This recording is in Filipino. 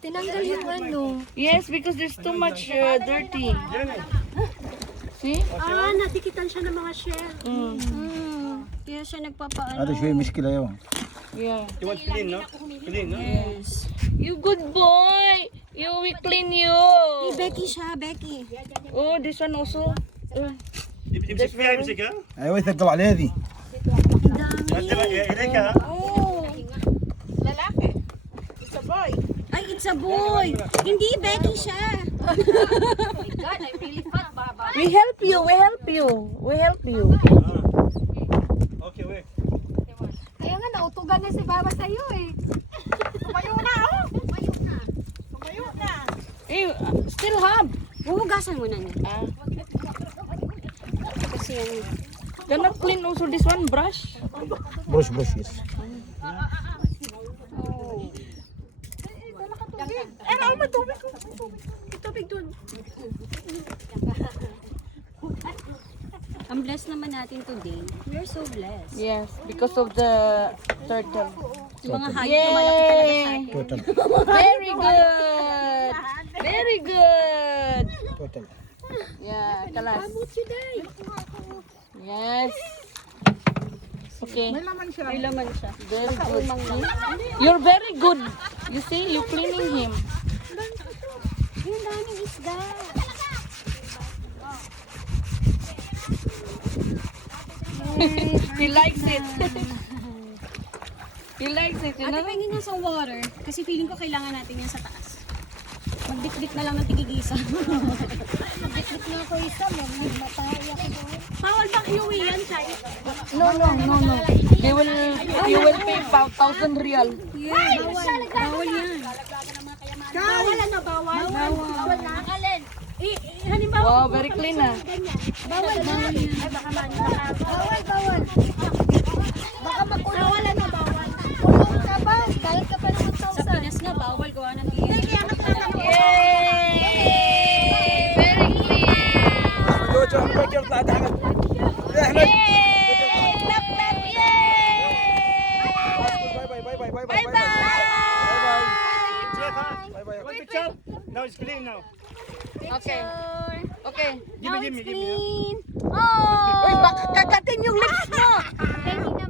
Tinanggal yung ano. Yes, because there's too much dirty. See? Natikitan siya ng mga shell. Kaya siya nagpapaano. هذا شوي مشكلة يوم. Yeah. You want clean, no? Clean, no? Yes. You good boy. You we clean you. Becky siya, Becky. Oh, this one also. يمسك فيها يمسكها. أيوة يثقل على هذه. إليك ها. Ay, it's a boy. Hindi, Becky siya. We help you. We help you. We help you. Okay, wait. Kaya nga, nautugan na si Baba sa'yo eh. Tumayo na, oh. Tumayo na. Tumayo na. Still have. Huhugasan mo na niya. Kasi yan. Gonna clean also this one brush. بروش yes. Tubig dun. Ang blessed naman natin today. We are so blessed. Yes, because of the turtle. Yung mga hayop lumalaki talaga sa Yay! atin. توتال. Very good. Very good. توتال. Yeah, kalas. Yes. Okay. May laman siya. Very good. You're very good. You see, you cleaning him. Yung daming isda. He likes it. He likes it, you Ate, know? pahingin nga sa water. Kasi feeling ko kailangan natin yan sa taas. Magbitbit na lang ng tigigisa. Magbitbit na ako isa. Matay ako doon. Bawal bang iuwi yan, Chay? No. You will pay 1,000 real. Yeah, bawal. Bawal yan. Bawal ano? Bawal? Bawal na. Alin? Halimbawa, Wow, very clean ah. bawal na. Ay, baka bawal. Baka makulong. Bawal ano? Bawal. Kulong ka ba? Dahil ka pa ng 1,000. Sa Pinas nga, bawal gawa ng iyan. Yay! Very clean. جوجو بكر بعد حاجة. Yay! Clap, clap, yay! باي باي باي باي باي Bye باي bye. Jeff, huh? باي باي. You want picture? Now it's clean now. Okay. Okay. Give me. Oh! Uy, baka kagatin yung lips mo. Becky naman.